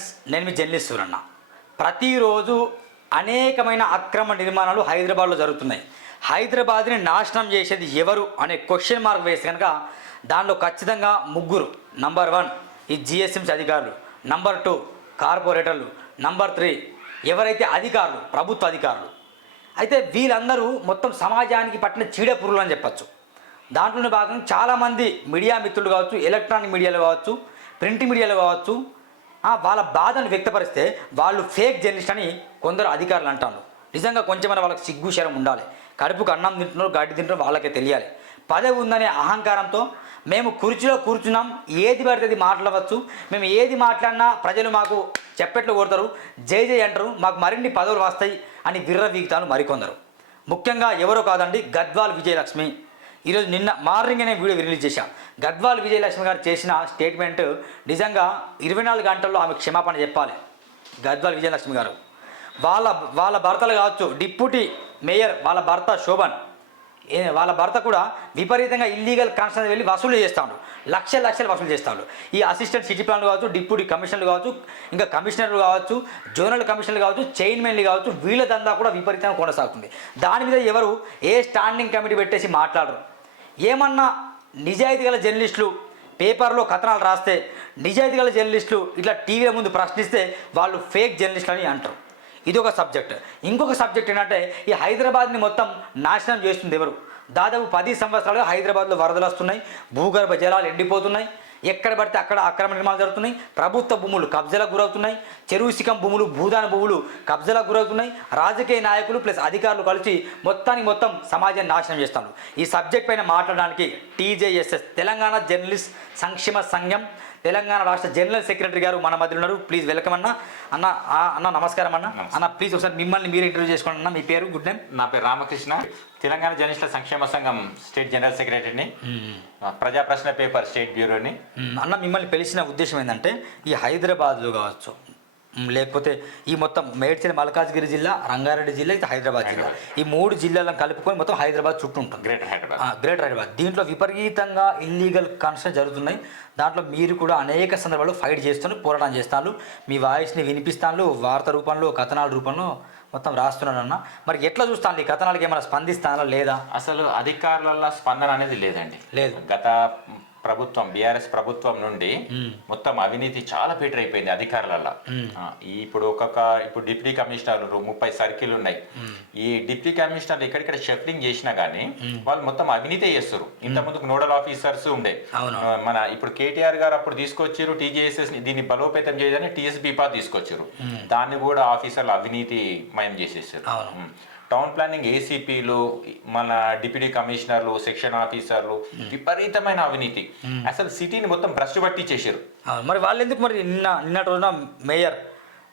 Friends నేను మీ journalist Suranna. ప్రతిరోజు అనేకమైన అక్రమ నిర్మాణాలు హైదరాబాద్లో జరుగుతున్నాయి. హైదరాబాద్ని నాశనం చేసేది ఎవరు అనే క్వశ్చన్ మార్క్ వేసి కనుక దానిలో ఖచ్చితంగా ముగ్గురు. నంబర్ వన్ ఈ జిఎస్ఎంసీ అధికారులు. నంబర్ టూ కార్పొరేటర్లు. నంబర్ త్రీ ఎవరైతే అధికారులు ప్రభుత్వ అధికారులు. అయితే వీళ్ళందరూ మొత్తం సమాజానికి పట్టిన చీడపురుగులు అని చెప్పచ్చు. దాంట్లోనే భాగంగా చాలామంది మీడియా మిత్రులు కావచ్చు ఎలక్ట్రానిక్ మీడియాలో కావచ్చు ప్రింట్ మీడియాలో కావచ్చు వాళ్ళ బాధను వ్యక్తపరిస్తే వాళ్ళు ఫేక్ జర్నలిస్ట్ అని కొందరు అధికారులు అంటారు. నిజంగా కొంచెమైనా వాళ్ళకి సిగ్గు శరం ఉండాలి. కడుపుకు అన్నం తింటున్నారు గడ్డి తింటున్నారు వాళ్ళకే తెలియాలి. పదవి ఉందనే అహంకారంతో మేము కుర్చీలో కూర్చున్నాం. ఏది పడితే అది మాట్లాడవచ్చు. మేము ఏది మాట్లాడినా ప్రజలు మాకు చెప్పెట్లు కొడతారు. జై జై అంటారు. మాకు మరిన్ని పదవులు వస్తాయి అని విర్ర వీగుతాను మరికొందరు. ముఖ్యంగా ఎవరో కాదండి గద్వాల్ విజయలక్ష్మి. ఈరోజు నిన్న మార్నింగ్ అనే వీడియో రిలీజ్ చేశాం. గద్వాల్ విజయలక్ష్మి గారు చేసిన స్టేట్మెంట్ నిజంగా ఇరవై నాలుగు గంటల్లో ఆమె క్షమాపణ చెప్పాలి. గద్వాల్ విజయలక్ష్మి గారు. వాళ్ళ వాళ్ళ భర్తలు కావచ్చు డిప్యూటీ మేయర్ వాళ్ళ భర్త శోభన్. ఏ- వాళ్ళ భర్త కూడా విపరీతంగా ఇల్లీగల్ కన్స్ట్రక్షన్ వెళ్ళి వసూలు చేస్తాడు. లక్షల లక్షలు వసూలు చేస్తాడు. ఈ అసిస్టెంట్ సిటీ ప్లాన్లు కావచ్చు డిప్యూటీ కమిషనర్లు కావచ్చు ఇంకా కమిషనర్లు కావచ్చు జోనల్ కమిషనర్లు కావచ్చు చైర్మన్లు కావచ్చు వీళ్ళ దందా కూడా విపరీతంగా కొనసాగుతుంది. దాని మీద ఎవరు ఏ స్టాండింగ్ కమిటీ పెట్టేసి మాట్లాడరు. ఏమన్నా నిజాయితీ గల జర్నలిస్టులు పేపర్లో కథనాలు రాస్తే నిజాయితీ గల జర్నలిస్టులు ఇట్లా టీవీల ముందు ప్రశ్నిస్తే వాళ్ళు ఫేక్ జర్నలిస్టులు అని అంటారు. ఇది ఒక సబ్జెక్ట్. ఇంకొక సబ్జెక్ట్ ఏంటంటే ఈ హైదరాబాద్ని మొత్తం నాశనం చేస్తుంది ఎవరు? దాదాపు పది సంవత్సరాలుగా హైదరాబాద్లో వరదలు వస్తున్నాయి భూగర్భ జలాలు ఎండిపోతున్నాయి. ఎక్కడ పడితే అక్కడ అక్రమ నిర్మాణాలు జరుగుతున్నాయి. ప్రభుత్వ భూములు కబ్జాలకు గురవుతున్నాయి. చెరువు శిఖం భూములు భూదాన భూములు కబ్జాలకు గురవుతున్నాయి. రాజకీయ నాయకులు ప్లస్ అధికారులు కలిసి మొత్తానికి మొత్తం సమాజాన్ని నాశనం చేస్తాను ఈ సబ్జెక్ట్ పైన మాట్లాడడానికి టీజేఎస్ఎస్ తెలంగాణ జర్నలిస్ట్ సంక్షేమ సంఘం తెలంగాణ రాష్ట్ర జనరల్ సెక్రటరీ గారు మన మధ్యలో ఉన్నారు. ప్లీజ్ వెల్కమ్ అన్న. అన్న అన్న నమస్కారం అన్న. అన్న ప్లీజ్ ఒకసారి మిమ్మల్ని మీరు ఇంటర్వ్యూ చేసుకోండి అన్న. మీ పేరు గుడ్ నేమ్? నా పేరు రామకృష్ణ. తెలంగాణ జర్నలిస్టుల సంక్షేమ సంఘం స్టేట్ జనరల్ సెక్రటరీని. ప్రజా ప్రశ్న పేపర్ స్టేట్ బ్యూరోని. అన్న మిమ్మల్ని పిలిచిన ఉద్దేశం ఏంటంటే ఈ హైదరాబాద్లో కావచ్చు లేకపోతే ఈ మొత్తం మేడ్చల్ మల్కాజ్గిరి జిల్లా రంగారెడ్డి జిల్లా ఇది హైదరాబాద్ జిల్లా. ఈ మూడు జిల్లాలను కలుపుకొని మొత్తం హైదరాబాద్ చుట్టూ ఉంటుంది. గ్రేటర్ హైదరాబాద్ గ్రేటర్ హైదరాబాద్ దీంట్లో విపరీతంగా ఇల్లీగల్ కన్స్ట్రక్షన్ జరుగుతున్నాయి. దాంట్లో మీరు కూడా అనేక సందర్భాల్లో ఫైట్ చేస్తున్నారు పోరాటం చేస్తాను మీ వాయిస్ని వినిపిస్తాను వార్త రూపంలో కథనాల రూపంలో మొత్తం రాస్తున్నాను అన్న. మరి ఎట్లా చూస్తాను ఈ కథనాలకి ఏమైనా స్పందిస్తానా లేదా? అసలు అధికారుల స్పందన అనేది లేదండి. లేదు. గత ప్రభుత్వం బీఆర్ఎస్ ప్రభుత్వం నుండి మొత్తం అవినీతి చాలా బెటర్ అయిపోయింది అధికారులలో ఇప్పుడు ఒక్కొక్క ఇప్పుడు డిప్యూటీ కమిషనర్లు ముప్పై సర్కిల్ ఉన్నాయి. ఈ డిప్యూటీ కమిషనర్లు ఎక్కడిక్కడ షఫ్లింగ్ చేసినా గానీ వాళ్ళు మొత్తం అవినీతే చేస్తారు. ఇంత ముందుకు నోడల్ ఆఫీసర్స్ ఉండే. మన ఇప్పుడు కేటీఆర్ గారు అప్పుడు తీసుకొచ్చారు టీజేఎస్ఎస్ దీన్ని బలోపేతం చేయదని టీఎస్బీ పా తీసుకొచ్చారు దాన్ని కూడా ఆఫీసర్లు అవినీతి మయం చేసేసారు. టౌన్ ప్లానింగ్ ఏసీపీలు మన డిప్యూటీ కమిషనర్లు సెక్షన్ ఆఫీసర్లు విపరీతమైన అవినీతి. అసలు సిటీని మొత్తం భ్రష్టు పట్టించేసారు మరి వాళ్ళు ఎందుకు మరి నిన్న నిన్నటి రోజున మేయర్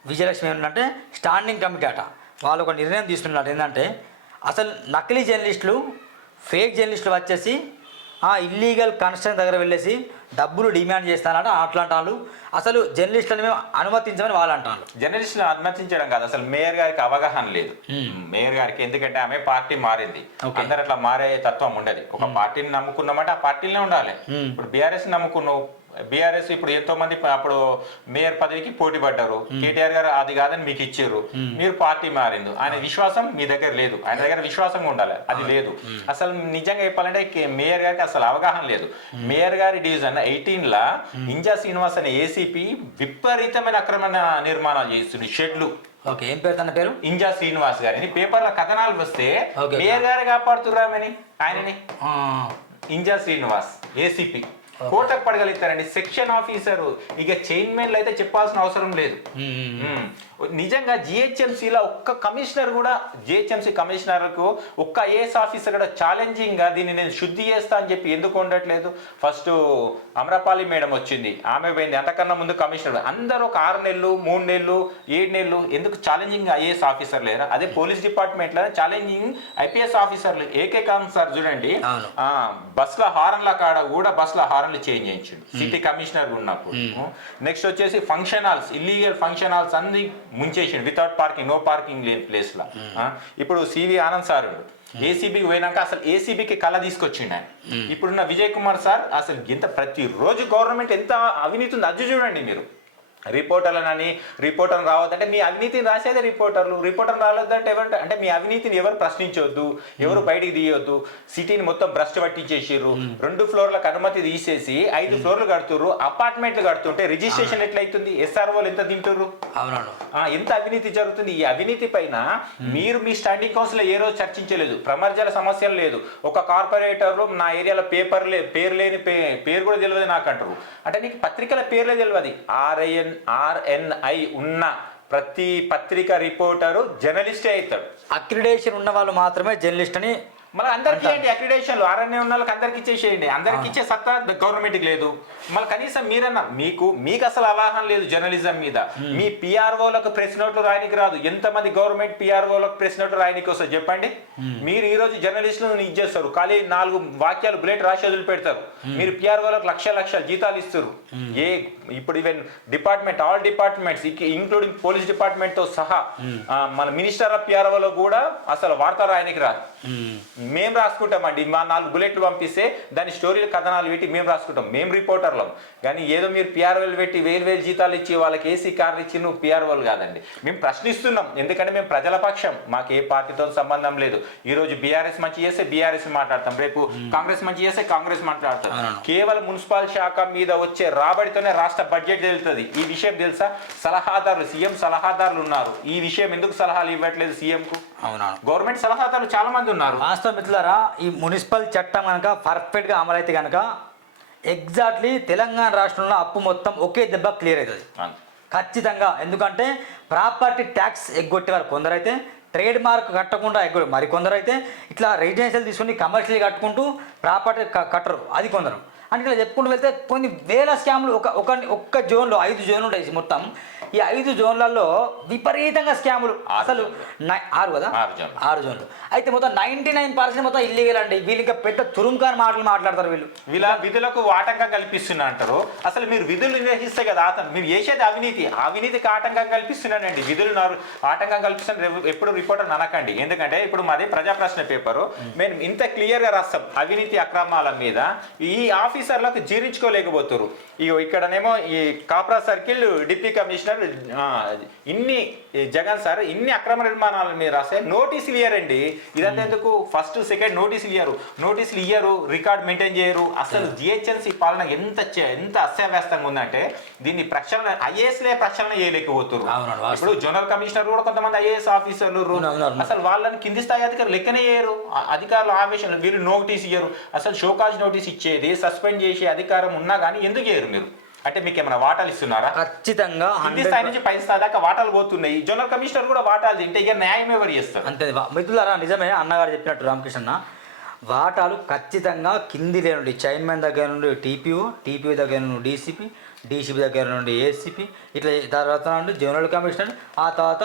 విజయలక్ష్మి ఏంటంటే స్టాండింగ్ కమిటీ అట. వాళ్ళు ఒక నిర్ణయం తీసుకున్నారు ఏంటంటే అసలు నకిలీ జర్నలిస్టులు ఫేక్ జర్నలిస్టులు వచ్చేసి ఆ ఇల్లీగల్ కన్స్ట్రక్షన్ దగ్గర వెళ్ళేసి డబ్బులు డిమాండ్ చేస్తానట అట్లాంటి వాళ్ళు అసలు జర్నలిస్టులను మేము అనుమతించమని వాళ్ళు అంటారు జర్నలిస్టులు అనుమతించడం కాదు. అసలు మేయర్ గారికి అవగాహన లేదు. మేయర్ గారికి ఎందుకంటే ఆమె పార్టీ మారింది. అందరు అట్లా మారే తత్వం ఉండదు. ఒక పార్టీని నమ్ముకున్నామంటే ఆ పార్టీలోనే ఉండాలి. ఇప్పుడు బీఆర్ఎస్ నమ్ముకున్నావు. బీఆర్ఎస్ ఇప్పుడు ఎంతో మంది అప్పుడు మేయర్ పదవికి పోటీ పడ్డారు. కేటీఆర్ గారు అది కాదని మీకు ఇచ్చారు. మీరు పార్టీ మారింది. ఆయన విశ్వాసం మీ దగ్గర లేదు. ఆయన దగ్గర విశ్వాసంగా ఉండాలి. అది లేదు. అసలు నిజంగా చెప్పాలంటే మేయర్ గారికి అసలు అవగాహన లేదు. మేయర్ గారి డివిజన్ ఎయిటీన్ లా ఇంజా శ్రీనివాస్ అనే ఏసీపీ విపరీతమైన అక్రమ నిర్మాణాలు చేస్తుంది షెడ్లు. ఓకే ఏం పేరు తన పేరు? ఇంజా శ్రీనివాస్ గారిని. పేపర్ల కథనాలు వస్తే. మేయర్ గారు కాపాడుతుర్రామని ఆయనని? ఇంజా శ్రీనివాస్ ఏసీపీ. కోటకు పడగలుగుతారండి సెక్షన్ ఆఫీసర్ ఇక చైర్మన్లు అయితే చెప్పాల్సిన అవసరం లేదు ఉమ్, ఉమ్. మ్మ్. నిజంగా జిహెచ్ఎంసీలో ఒక్క కమిషనర్ కూడా జిహెచ్ఎంసీ కమిషనర్కు ఒక్క ఐఏఎస్ ఆఫీసర్ కూడా ఛాలెంజింగ్గా దీన్ని నేను శుద్ధి చేస్తా అని చెప్పి ఎందుకు ఉండట్లేదు? ఫస్ట్ అమరపాలి మేడం వచ్చింది. ఆమె పోయింది. అంతకన్నా ముందు కమిషనర్ అందరూ ఒక ఆరు నెలలు మూడు నెలలు ఏడు నెలలు ఎందుకు ఛాలెంజింగ్ ఐఏఎస్ ఆఫీసర్ లేరా అదే పోలీస్ డిపార్ట్మెంట్లో ఛాలెంజింగ్ ఐపీఎస్ ఆఫీసర్లు. ఏకేకాం సార్ చూడండి. బస్ల హారన్ల కాడ కూడా బస్ల హారన్లు చేంజ్ చేయించండి. సిటీ కమిషనర్ ఉన్నప్పుడు. నెక్స్ట్ వచ్చేసి function halls illegal function halls అన్ని ముంచేసిండు. వితౌట్ పార్కింగ్ నో పార్కింగ్ లేని ప్లేస్ లా. ఆ, ఇప్పుడు సివి ఆనంద్ సార్ ఏసీబీకి పోయినాక అసలు ఏసీబీకి కళ తీసుకొచ్చిండు ఆయన. ఇప్పుడున్న విజయ్ కుమార్ సార్ అసలు ఎంత ప్రతి రోజు గవర్నమెంట్ ఎంత అవినీతి ఉంది చూడండి మీరు. రిపోర్టర్లనని రిపోర్టర్ రావద్దంటే మీ అవినీతిని రాసేదే రిపోర్టర్లు. రిపోర్టర్ రావద్దంటే ఎవరంటే అంటే మీ అవినీతిని ఎవరు ప్రశ్నించొద్దు. ఎవరు బయటికి తీయొద్దు. సిటీని మొత్తం భ్రష్టు పట్టించేసిర్రు. రెండు ఫ్లోర్లకు అనుమతి తీసేసి ఐదు ఫ్లోర్లు కడుతుర్రు. అపార్ట్మెంట్లు కడుతుంటే రిజిస్ట్రేషన్ ఎట్లయితుంది? ఎస్ఆర్ఓలు ఎంత తింటుర్రు? అవునవును. ఆ, ఎంత అవినీతి జరుగుతుంది? ఈ అవినీతి పైన మీరు మీ స్టాండింగ్ కౌన్సిల్ ఏ రోజు చర్చించలేదు. ప్రమర్జల సమస్యలు లేదు. ఒక కార్పొరేటర్లు నా ఏరియాలో పేపర్ లే పేరు లేని పేరు కూడా తెలియదు నాకు అంటారు అంటే నీకు పత్రికల పేర్లే తెలియదు ఆర్ఐఎన్ ఆర్ఎన్ఐ ఉన్న ప్రతి పత్రిక రిపోర్టరు జర్నలిస్టే అవుతాడు అక్రిడేషన్ ఉన్న వాళ్ళు మాత్రమే జర్నలిస్ట్ అని మళ్ళీ అందరికి ఏంటి అక్రిడేషన్లు ఆర్ఎన్ఏ ఉన్న వాళ్ళకి అందరికి ఇచ్చేసేయండి. అందరికి ఇచ్చే సత్తా గవర్నమెంట్కి లేదు. మళ్ళీ కనీసం మీరన్నా మీకు మీకు అసలు అవగాహన లేదు జర్నలిజం మీద. మీ పిఆర్ఓలకు ప్రెస్ నోట్లు రాయనికి రాదు. ఎంతమంది గవర్నమెంట్ పిఆర్ఓలకు ప్రెస్ నోట్లు రాయనికి వస్తుంది చెప్పండి? మీరు ఈ రోజు జర్నలిస్టులను ఇచ్చేస్తారు ఖాళీ నాలుగు వాక్యాలు బుల్లెట్ రాసి వదిలిపెడతారు మీరు పిఆర్ఓలకు లక్ష లక్షల జీతాలు ఇస్తారు. ఏ ఇప్పుడు even department all departments including police డిపార్ట్మెంట్తో సహా మన మినిస్టర్ ఆఫ్ పిఆర్ఓలో కూడా అసలు వార్త రాయనికి రాదు. మేము. రాసుకుంటామండి. మా నాలుగు బుల్లెట్లు పంపిస్తే దాని స్టోరీలు కథనాలు పెట్టి మేము రాసుకుంటాం. మేము రిపోర్టర్లం. కానీ ఏదో మీరు పిఆర్ఓలు పెట్టి వేలు వేలు జీతాలు ఇచ్చి వాళ్ళకి ఏసీ కార్లు ఇచ్చి నువ్వు పిఆర్ఓలు కాదండి. మేము ప్రశ్నిస్తున్నాం. ఎందుకంటే మేము ప్రజల పక్షం. మాకు ఏ పార్టీతో సంబంధం లేదు. ఈ రోజు బీఆర్ఎస్ మంచి చేస్తే బీఆర్ఎస్ మాట్లాడతాం. రేపు కాంగ్రెస్ మంచి చేస్తే కాంగ్రెస్ మాట్లాడతాం. కేవలం మున్సిపల్ శాఖ మీద వచ్చే రాబడితోనే రాష్ట్ర బడ్జెట్ తెలుస్తుంది. ఈ విషయం తెలుసా? సలహాదారులు సీఎం సలహాదారులు ఉన్నారు. ఈ విషయం ఎందుకు సలహాలు ఇవ్వట్లేదు సీఎం కు అవునవును. గవర్నమెంట్ సలహాదారులు చాలా మంది ఉన్నారు. వాస్తవ మిత్రులారా ఈ మున్సిపల్ చట్టం కనుక పర్ఫెక్ట్గా అమలైతే కనుక ఎగ్జాక్ట్లీ తెలంగాణ రాష్ట్రంలో అప్పు మొత్తం ఒకే దెబ్బ క్లియర్ అవుతుంది. ఖచ్చితంగా. ఎందుకంటే ప్రాపర్టీ ట్యాక్స్ ఎగ్గొట్టే వారు కొందరైతే ట్రేడ్ మార్క్ కట్టకుండా ఎగ్గొ మరి కొందరైతే ఇట్లా రెసిడెన్షియల్ తీసుకుని కమర్షియల్ కట్టుకుంటూ ప్రాపర్టీ కట్టరు. అది కొందరు. అంటే ఇట్లా చెప్పుకుంటూ వెళ్తే కొన్ని వేల స్కామ్లు ఒక ఒక ఒక్క జోన్లో ఐదు జోన్లు ఉంటాయి మొత్తం. ఈ ఐదు జోన్లలో విపరీతంగా స్కాములు. అసలు ఆరు కదా? ఆరు జోన్లు. అయితే మొత్తం నైంటీ నైన్ పర్సెంట్ మొత్తం ఇల్లీగల్ అండి. వీళ్ళు ఇంకా పెద్ద తురుంకాని మాటలు మాట్లాడతారు వీళ్ళు. వీళ్ళ విధులకు ఆటంకం కల్పిస్తున్నా అంటారు అసలు మీరు విధులు నిర్వహిస్తే కదా అతను మీరు చేసేది అవినీతి. అవినీతికి ఆటంకం కల్పిస్తున్నానండి విధులు ఆటంకం కల్పిస్తున్న ఎప్పుడు రిపోర్టర్ అనకండి ఎందుకంటే ఇప్పుడు మాది ప్రజా ప్రశ్న పేపరు. మేము ఇంత క్లియర్గా రాస్తాం అవినీతి అక్రమాల మీద. ఈ ఆఫీసర్లకు జీర్ణించుకోలేకపోతారు ఇగో ఇక్కడనేమో ఈ కాప్రా సర్కిల్ డిప్యూటీ కమిషనర్ ఆ, ఇన్ని జగన్ సార్ ఇన్ని అక్రమ నిర్మాణాల మీద రాస్తే నోటీసులు ఇయ్యారండి. ఇదంతా ఎందుకు? ఫస్ట్ సెకండ్ నోటీసులు ఇయ్యరు. నోటీసులు ఇయ్యరు రికార్డ్ మెయింటైన్ చేయరు. అసలు జిహెచ్ఎంసీ పాలన ఎంత ఎంత అస్తవ్యస్తంగా ఉందంటే దీన్ని ప్రక్షాళన ఐఏఎస్లే ప్రక్షాళన చేయలేకపోతున్నారు. ఇప్పుడు జనరల్ కమిషనర్ కూడా కొంతమంది ఐఏఎస్ ఆఫీసర్లు. అసలు వాళ్ళని కింది స్థాయి అధికారులు లెక్కనే చేయరు అధికారులు ఆవేశంలో వీళ్ళు నోటీస్ ఇయ్యరు. అసలు షోకాజ్ నోటీస్ ఇచ్చేది సస్పెండ్ చేసే అధికారం ఉన్నా కానీ ఎందుకు చేయరు మీరు? అంటే మీకు ఏమైనా వాటాలు ఇస్తున్నారా? ఖచ్చితంగా కింది స్థాయి నుంచి పై స్థాయి దాకా వాటాలు పోతున్నాయి. జనరల్ కమిషనర్ కూడా వాటాలు తింటే ఇక న్యాయం ఎవరు చేస్తారు? అంతే మిత్రులారా నిజమే అన్నగారు చెప్పినట్టు రామకృష్ణ వాటాలు ఖచ్చితంగా కింది నుండి చైర్మన్ దగ్గర నుండి టీపీఓ టీపీఓ దగ్గర నుండి డీసీపీ డీసీపీ దగ్గర నుండి ఏసీపీ ఇట్లా తర్వాత నుండి జనరల్ కమిషనర్ ఆ తర్వాత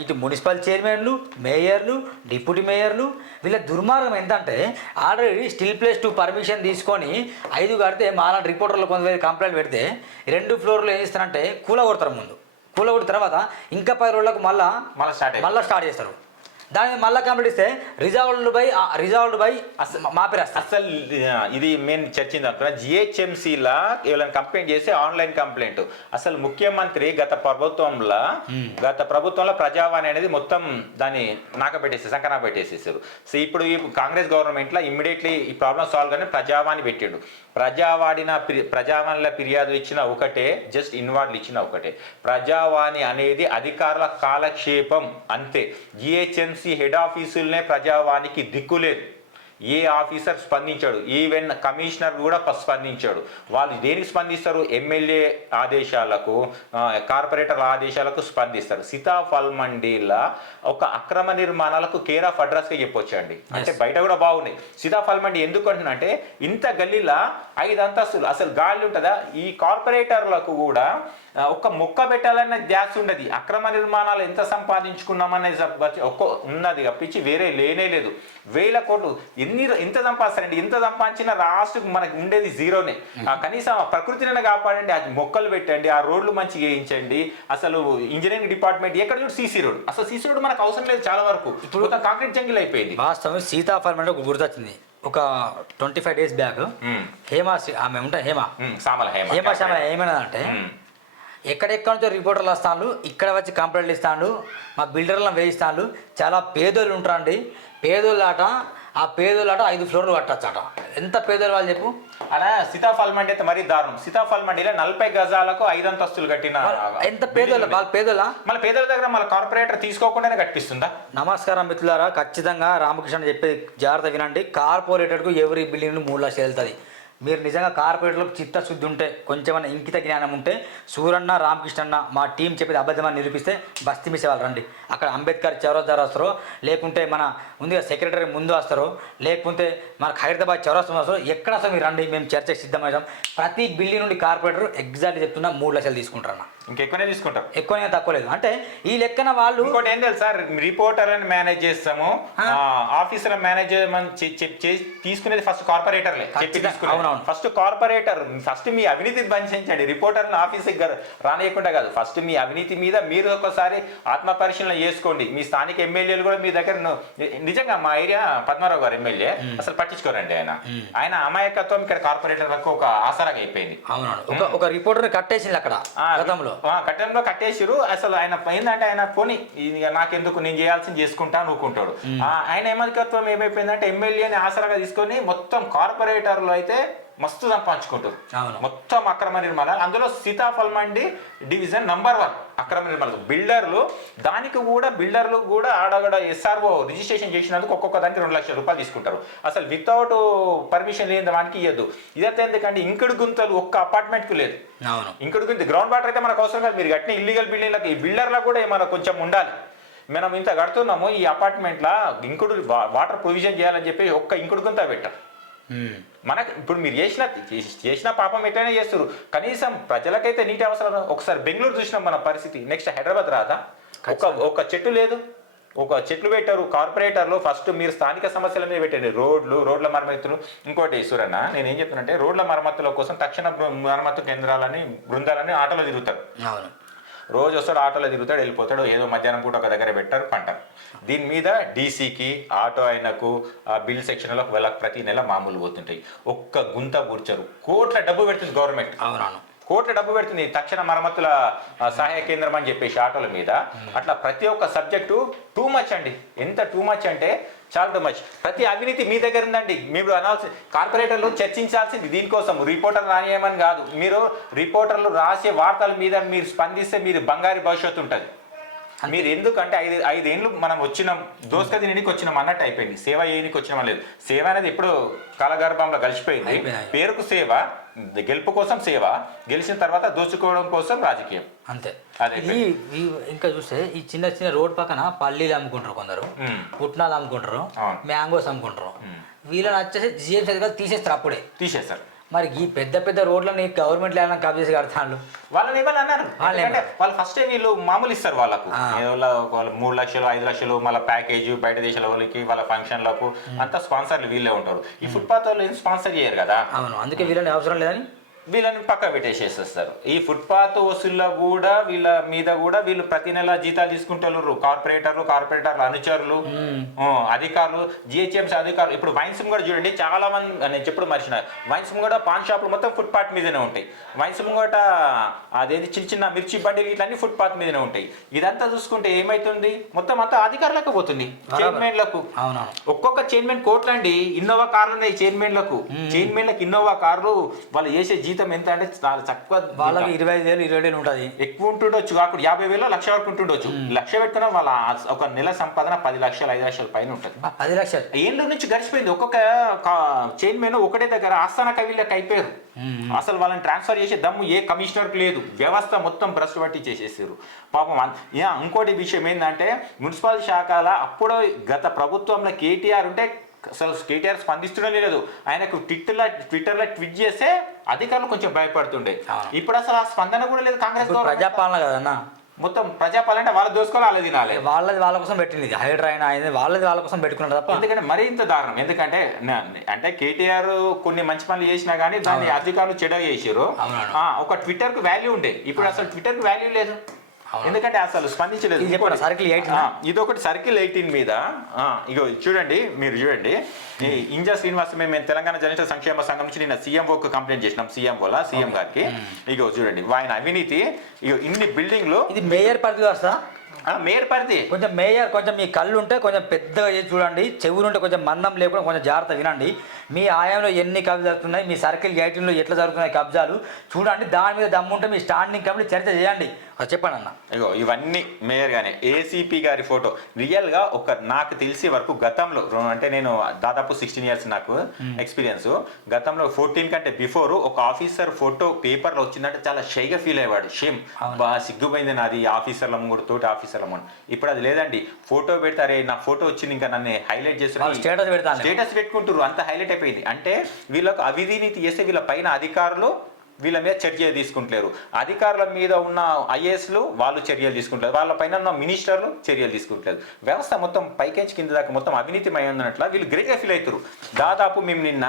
ఇటు మున్సిపల్ చైర్మన్లు మేయర్లు డిప్యూటీ మేయర్లు వీళ్ళ దుర్మార్గం ఏంటంటే already still place to permission తీసుకొని ఐదు కడితే మాలాంటి రిపోర్టర్లు కొంతమంది కంప్లైంట్ పెడితే రెండు ఫ్లోర్లు ఏం చేస్తారంటే కూల కొడతారు ముందు. కూల కొట్టిన తర్వాత ఇంకా పది రోజులకు మళ్ళా మళ్ళీ స్టార్ట్ మళ్ళీ స్టార్ట్ చేస్తారు. దాని మీద మళ్ళీ కంప్లీట్ ఇస్తే రిజాల్వ్డ్ బై రిజాల్వ్డ్ బై మాపిరేస్తారు అసలు ఇది మేము చర్చింది అనుకున్నా. జిహెచ్ఎంసీలా ఎవరైనా కంప్లైంట్ చేస్తే ఆన్లైన్ కంప్లైంట్. అసలు ముఖ్యమంత్రి గత ప్రభుత్వంలో గత ప్రభుత్వంలో ప్రజావాణి అనేది మొత్తం దాన్ని నాక పెట్టేసి సంకనా పెట్టేసేసారు. సో ఇప్పుడు ఈ కాంగ్రెస్ గవర్నమెంట్లో ఇమ్మీడియట్లీ ఈ ప్రాబ్లం సాల్వ్ కానీ ప్రజావాణి పెట్టిండు. ప్రజావాడిన ప్రజావాణిలో ఫిర్యాదు ఇచ్చిన ఒకటే జస్ట్ ఇన్వార్డులు ఇచ్చిన ఒకటే. ప్రజావాణి అనేది అధికారుల కాలక్షేపం అంతే. జిహెచ్ఎంసీ హెడ్ ఆఫీసులనే ప్రజావాణికి దిక్కులేదు ఏ ఆఫీసర్ స్పందించాడు ఈవెన్ కమిషనర్ కూడా స్పందించాడు. వాళ్ళు దేనికి స్పందిస్తారు? ఎమ్మెల్యే ఆదేశాలకు ఆ, కార్పొరేటర్ల ఆదేశాలకు స్పందిస్తారు. సీతాఫల్ మండీల ఒక అక్రమ నిర్మాణాలకు కేర్ ఆఫ్ అడ్రస్గా చెప్పొచ్చండి. అంటే బయట కూడా బాగున్నాయి. సీతాఫల్ మండి ఎందుకు అంటే ఇంత గల్లీలా ఐదు అంతస్తులు అసలు గాలి ఉంటుందా? ఈ కార్పొరేటర్లకు కూడా ఒక్క మొక్క పెట్టాలన్న ధ్యాస ఉండదు. అక్రమ నిర్మాణాలు ఎంత సంపాదించుకున్నామనే ఒక్క ఉన్నది తప్పించి వేరే లేనే లేదు. వేల కోట్లు. ఎన్ని ఎంత సంపాదిస్తారండి? ఎంత సంపాదించిన రాష్ట్రకు మనకు ఉండేది జీరోనే. కనీసం ప్రకృతిని కాపాడండి. ఆ మొక్కలు పెట్టండి. ఆ రోడ్లు మంచిగా వేయించండి. అసలు ఇంజనీరింగ్ డిపార్ట్మెంట్ ఎక్కడ చూడు సీసీ రోడ్. అసలు సీసీ రోడ్ మనకు అవసరం లేదు చాలా వరకు. ఇప్పుడు కాంక్రీట్ జంగిల్ అయిపోయింది. వాస్తవం సీతాఫలం అంటే ఒక గుర్తొచ్చింది. ఒక twenty five days back Hema ఆమె ఉంటాయి హేమ. సామల హేమ. హేమ శ్యామ ఏమైనా అంటే ఎక్కడెక్కడ నుంచో రిపోర్టర్లు వస్తాను ఇక్కడ వచ్చి కంప్లైంట్లు ఇస్తాను మా బిల్డర్లను వేయిస్తాను చాలా పేదోళ్ళు ఉంటారండి. పేదోళ్ళాట ఆ పేదోళ్ళాట ఐదు ఫ్లోర్లు కట్టచ్చట ఎంత పేదోళ్ళు వాళ్ళు చెప్పు? అలా సీతాఫల్ మండి అయితే మరీ దారుణం. సీతాఫల్ మండిలో నలభై గజాలకు ఐదు అంతస్తులు కట్టిన ఎంత పేదోళ్ళు వాళ్ళు పేదోళ్ళ? మళ్ళీ పేదల దగ్గర మళ్ళీ కార్పొరేటర్ తీసుకోకుండానే కట్టిస్తుందా? నమస్కారం మిత్రులారా ఖచ్చితంగా రామకృష్ణ చెప్పేది జాగ్రత్త వినండి. కార్పొరేటర్కు ఎవరి బిల్డింగ్ మూడు లక్షలు వెళ్తుంది. మీరు నిజంగా కార్పొరేటర్లకు చిత్తశుద్ధి ఉంటే కొంచెమైనా ఇంకిత జ్ఞానం ఉంటే సూరన్న రామకృష్ణన్న మా టీం చెప్పేది అబద్ధమని నిరూపిస్తే బస్తీ మిస్ వాళ్ళు రండి. అక్కడ అంబేద్కర్ చౌరస్తా వస్తారో లేకుంటే మన ముందుగా సెక్రటరీ ముందు వస్తారో లేకుంటే మన హైదరాబాద్ చౌరస్తా వస్తారో ఎక్కడ అసలు మీరు రండి మేము చర్చకు సిద్ధమయ్యాం. ప్రతి బిల్డింగ్ నుండి కార్పొరేటర్ ఎగ్జాక్ట్ చెప్తున్నా మూడు లక్షలు తీసుకుంటారన్న. ఇంకెక్కువనే తీసుకుంటాం. ఎక్కువనే తక్కువ లేదు అంటే ఈ లెక్కన వాళ్ళు ఇంకోటి ఏం తెలుసు సార్? రిపోర్టర్లను మేనేజ్ చేస్తాము. ఆఫీసర్ మేనేజ్ తీసుకునేది ఫస్ట్ కార్పొరేటర్లే చెప్పి. ఫస్ట్ కార్పొరేటర్ ఫస్ట్ మీ అవినీతి బంధించండి. రిపోర్టర్లను ఆఫీస్కి గ- రానియకుండా కాదు. ఫస్ట్ మీ అవినీతి మీద మీరు ఒకసారి ఆత్మ పరిశీలన చేసుకోండి. మీ స్థానిక ఎమ్మెల్యేలు కూడా మీ దగ్గర నిజంగా మా ఏరియా పద్మారావు గారు ఎమ్మెల్యే. అసలు పట్టించుకోరండి ఆయన. ఆయన అమాయకత్వం ఇక్కడ కార్పొరేటర్లకు ఒక ఆసరాగా అయిపోయింది. అవునవును. ఒక రిపోర్టర్ని కట్టేసింది అక్కడ గతంలో. కట్టడంలో కట్టేసిరు అసలు ఆయన ఏంటంటే ఆయన పోని ఇది నాకెందుకు నేను చేయాల్సింది చేసుకుంటా అనుకుంటాడు ఆ, ఆయన ఏమధికత్వం ఏమైపోయిందంటే ఎమ్మెల్యేని ఆసరాగా తీసుకొని మొత్తం కార్పొరేటర్లు అయితే మస్తు సంపాదించుకుంటారు. మొత్తం అక్రమ నిర్మాణాలు. అందులో Sitaphal Mandi division number one. అక్రమ నిర్మాణాలు. బిల్డర్లు దానికి కూడా బిల్డర్లు కూడా ఆడగడ ఎస్ఆర్ఓ రిజిస్ట్రేషన్ చేసినందుకు ఒక్కొక్క దానికి రెండు లక్షల రూపాయలు తీసుకుంటారు. అసలు వితౌట్ పర్మిషన్ లేని దానికి ఇవ్వద్దు ఇదంతా ఎందుకంటే ఇంకుడు గుంతలు ఒక్క అపార్ట్మెంట్కి లేదు. అవును. ఇంకోటి గురించి గ్రౌండ్ వాటర్ అయితే మనకు అవసరం కాదు. మీరు కట్టిన ఇల్లీగల్ బిల్డింగ్లకు ఈ బిల్డర్లకు కూడా మనకు కొంచెం ఉండాలి. మనం ఇంత కడుతున్నాము ఈ అపార్ట్మెంట్లా ఇంకుడు వాటర్ ప్రొవిజన్ చేయాలని చెప్పి ఒక్క ఇంకుడు గుంత పెట్టారు. మనకు ఇప్పుడు మీరు చేసిన చేసిన పాపం ఎట్లయినా చేస్తారు కనీసం ప్రజలకైతే నీటి అవసరం ఒకసారి బెంగళూరు చూసినాం మన పరిస్థితి. నెక్స్ట్ హైదరాబాద్ రాదా? ఒక ఒక చెట్టు లేదు. ఒక చెట్లు పెట్టారు కార్పొరేటర్లు. ఫస్ట్ మీరు స్థానిక సమస్యల మీద పెట్టండి. రోడ్లు రోడ్ల మరమ్మతులు. ఇంకోటి సూరన్న నేను ఏం చెప్తున్నంటే రోడ్ల మరమ్మతుల కోసం తక్షణ మరమ్మతు కేంద్రాలని బృందాలని ఆటోలో తిరుగుతారు. రోజు వస్తాడు ఆటోలో తిరుగుతాడు వెళ్ళిపోతాడు ఏదో మధ్యాహ్నం పూట ఒక దగ్గర పెట్టారు పంట. దీని మీద డీసీకి ఆటో ఆయనకు ఆ బిల్ సెక్షన్లో వాళ్ళకి ప్రతి నెల మామూలు పోతుంటాయి. ఒక్క గుంత కూర్చరు. కోట్ల డబ్బు పెడుతుంది గవర్నమెంట్. అవునవును. కోట్ల డబ్బు పెడుతుంది. తక్షణ మరమ్మతుల సహాయ కేంద్రం అని చెప్పేసి ఆటోల మీద. అట్లా ప్రతి ఒక్క సబ్జెక్టు టూ మచ్ అండి. ఎంత టూ మచ్ అంటే చాలా టూ మచ్ ప్రతి అవినీతి మీ దగ్గర ఉందండి మీరు అనాల్సి కార్పొరేటర్లు చర్చించాల్సింది దీనికోసం. రిపోర్టర్ రానియమని కాదు. మీరు రిపోర్టర్లు రాసే వార్తల మీద మీరు స్పందిస్తే మీరు బంగారు భవిష్యత్తు ఉంటుంది. మీరు ఎందుకంటే ఐదు ఐదేళ్ళు మనం వచ్చినాం దోసుక తినడానికి వచ్చినాం అన్నట్టు అయిపోయింది. సేవ చేయడానికి వచ్చినాం లేదు. సేవ అనేది ఎప్పుడు కాలగర్భంలో కలిసిపోయింది. పేరుకు సేవ గెలుపు కోసం సేవ గెలిచిన తర్వాత దోచుకోవడం కోసం రాజకీయం. అంతే. ఈ- ఇంకా చూస్తే ఈ చిన్న చిన్న రోడ్ పక్కన పల్లీలు అమ్ముకుంటారు కొందరు. పుట్నాలు అమ్ముకుంటారు. మ్యాంగోస్ అమ్ముకుంటారు. వీళ్ళని వచ్చేసి జిఎంసీ తీసేస్తారు అప్పుడే. తీసేస్తారు. మరి ఈ పెద్ద పెద్ద రోడ్లని గవర్నమెంట్ ల్యాండ్ కబ్జా చేసి కడతాను వాళ్ళని ఇవ్వాలి అన్నారు? వాళ్ళు ఎందుకంటే వాళ్ళు ఫస్ట్ వీళ్ళు మామూలు ఇస్తారు వాళ్ళకు. వాళ్ళ- వాళ్ళు మూడు లక్షలు ఐదు లక్షలు మళ్ళీ ప్యాకేజ్ బయట దేశాల వాళ్ళకి వాళ్ళ ఫంక్షన్లకు అంతా స్పాన్సర్లు వీళ్ళే ఉంటారు. ఈ ఫుట్పాత్ వాళ్ళు ఏం స్పాన్సర్ చేయరు కదా? అవును అందుకే వీళ్ళని అవసరం లేదని వీళ్ళని పక్క పెట్టేసేస్తారు ఈ ఫుట్పాత్ వసూల్లో కూడా వీళ్ళ మీద కూడా వీళ్ళు ప్రతి నెల జీతాలు తీసుకుంటారు కార్పొరేటర్లు కార్పొరేటర్లు అనుచరులు ఆ, అధికారులు జిహెచ్ఎంసీ అధికారులు. ఇప్పుడు వైన్స్ కూడా చూడండి చాలా మంది నేను చెప్పుడు మర్చిన. వైన్స్ కూడా పాన్ షాపులు మొత్తం ఫుట్పాత్ మీదనే ఉంటాయి. వైన్స్ ముంగట అదేది చిన్న చిన్న మిర్చి బండిలు ఇట్లన్నీ ఫుట్పాత్ మీదనే ఉంటాయి. ఇదంతా చూసుకుంటే ఏమైతుంది? మొత్తం అంతా అధికారులకు పోతుంది. చైర్మన్లకు. ఒక్కొక్క చైర్మన్ కోట్లండి ఇన్నోవా కార్లు ఉన్నాయి చైర్మన్లకు. చైర్మన్లకు ఇన్నోవా కార్లు వాళ్ళు చేసే జీతం ఎంత అంటే చాలా తక్కువ వాళ్ళకి ఇరవై ఐదు వేలు ఇరవై వేలు ఉంటుంది. ఎక్కువ ఉంటుండొచ్చు కాకుండా యాభై వేలు లక్ష వరకు ఉంటుండొచ్చు. లక్ష పెట్టుకున్న వాళ్ళ ఒక నెల సంపాదన పది లక్షలు ఐదు లక్షల పైన ఉంటుంది. పది లక్షలు. ఏళ్ళ నుంచి గడిచిపోయింది? ఒక్కొక్క చైర్మన్ ఒకటే దగ్గర ఆస్థాన కవిళ్ళకి అయిపోయారు అసలు వాళ్ళని ట్రాన్స్ఫర్ చేసే దమ్ము ఏ కమిషనర్కి లేదు. వ్యవస్థ మొత్తం భ్రష్టు పట్టి చేసేసారు. పాపం ఇంకోటి విషయం ఏంటంటే మున్సిపల్ శాఖల అప్పుడు గత ప్రభుత్వంలో కేటీఆర్ ఉంటే అసలు కేటీఆర్ స్పందిస్తూనే లేదు. ఆయనకు ట్విట్టర్లో ట్విట్టర్లో ట్వీట్ చేస్తే అధికారులు కొంచెం భయపడుతుండే. ఇప్పుడు అసలు ఆ స్పందన కూడా లేదు కాంగ్రెస్. ప్రజాపాలన కదన్న మొత్తం ప్రజాపాలన అంటే వాళ్ళు దోసుకోవాలి వాళ్ళ తినాలి. వాళ్ళది వాళ్ళ కోసం పెట్టింది హైడ్రా అయినా అయింది వాళ్ళది వాళ్ళ కోసం పెట్టుకున్నారు తప్ప. ఎందుకంటే మరీ ఇంత దారుణం. ఎందుకంటే అంటే కేటీఆర్ కొన్ని మంచి పనులు చేసినా కానీ దాన్ని అధికారులు చెడ చేసారు. ఒక ట్విట్టర్కు వాల్యూ ఉండే. ఇప్పుడు అసలు ట్విట్టర్కు వాల్యూ లేదు. ఎందుకంటే అసలు స్పందించలేదు. ఇది 18 ఆ, ఇదొకటి సర్కిల్ ఎయిటీన్ మీద. ఇగో చూడండి మీరు చూడండి. ఇంజా శ్రీనివాస మేము తెలంగాణ జర్నలిస్టుల సంక్షేమ సంఘం నుంచి నిన్న సీఎంఓకి కంప్లైంట్ చేసినాం సీఎం వల్ల సీఎం గారికి ఇగో చూడండి ఆయన అవినీతి ఇగో ఇన్ని బిల్డింగ్లు ఇది మేయర్ పరిధి ఆ, మేయర్ పరిధి. కొంచెం మేయర్ కొంచెం మీ కళ్ళు ఉంటే కొంచెం పెద్దగా చేసి చూడండి చెవులు ఉంటే కొంచెం మందం లేకుండా కొంచెం జాగ్రత్త వినండి. మీ ఆయంలో ఎన్ని కబ్జాలు జరుగుతున్నాయి మీ సర్కిల్ ఎయిటీన్లో ఎట్లా జరుగుతున్నాయి కబ్జాలు చూడండి దాని మీద దమ్ము ఉంటే మీ స్టాండింగ్ కమిటీ చర్చ చేయండి. చెప్పండి అన్న. ఇగో ఇవన్నీ మేయర్ గానే ఏసీపీ గారి ఫోటో. రియల్గా ఒక నాకు తెలిసి వరకు గతంలో అంటే నేను దాదాపు సిక్స్టీన్ ఇయర్స్ నాకు ఎక్స్పీరియన్స్ గతంలో ఫోర్టీన్ కంటే బిఫోర్ ఒక ఆఫీసర్ ఫోటో పేపర్లో వచ్చిందంటే చాలా షైగా ఫీల్ అయ్యేవాడు. షేమ్ బా సిగ్గుపోయింది నాది ఆఫీసర్ల ముందు తోటి ఆఫీసర్ల ముందు. ఇప్పుడు అది లేదండి. ఫోటో పెడతారే నా ఫోటో వచ్చింది ఇంకా నన్ను హైలైట్ వాళ్ళు చేసి స్టేటస్ పెడతాను. స్టేటస్ పెట్టుకుంటారు అంత హైలైట్ అయిపోయింది. అంటే వీళ్ళకు అవినీతి చేస్తే వీళ్ళ పైన అధికారులు వీళ్ళ మీద చర్య తీసుకుంటలేరు. అధికారుల మీద ఉన్న ఐఏఎస్లు వాళ్ళు చర్యలు తీసుకుంటారు వాళ్ళ పైన ఉన్న మినిస్టర్లు చర్యలు తీసుకుంటలేదు వ్యవస్థ మొత్తం పైకెంచి కింద దాకా మొత్తం అవినీతిమై ఉన్నట్ల వీళ్ళు గ్రేట్గా ఫీల్ అవుతారు దాదాపు మేము నిన్న.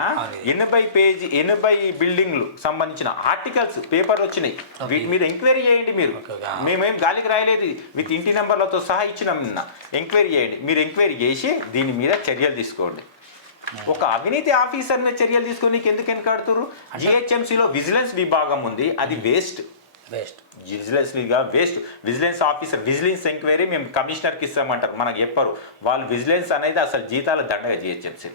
ఎనభై పేజీ ఎనభై బిల్డింగ్లు సంబంధించిన ఆర్టికల్స్ పేపర్ వచ్చినాయి. వీటి మీద ఎంక్వైరీ చేయండి మీరు. మేమేం గాలికి రాయలేదు. విత్ ఇంటి నెంబర్లతో సహా ఇచ్చినాం నిన్న. ఎంక్వైరీ చేయండి. మీరు ఎంక్వైరీ చేసి దీని మీద చర్యలు తీసుకోండి. ఒక అవినీతి ఆఫీసర్ మీద చర్యలు తీసుకొని ఎందుకు వెనకాడుతారు జిహెచ్ఎంసీలో విజిలెన్స్ విభాగం ఉంది. అది waste. Best vigilance waste. Vigilance officer vigilance enquiry మేము కమిషనర్కి ఇస్తామంటారు. మనకు చెప్పరు. వాళ్ళు విజిలెన్స్ అనేది అసలు జీతాల దండగా జిహెచ్ఎంసీ.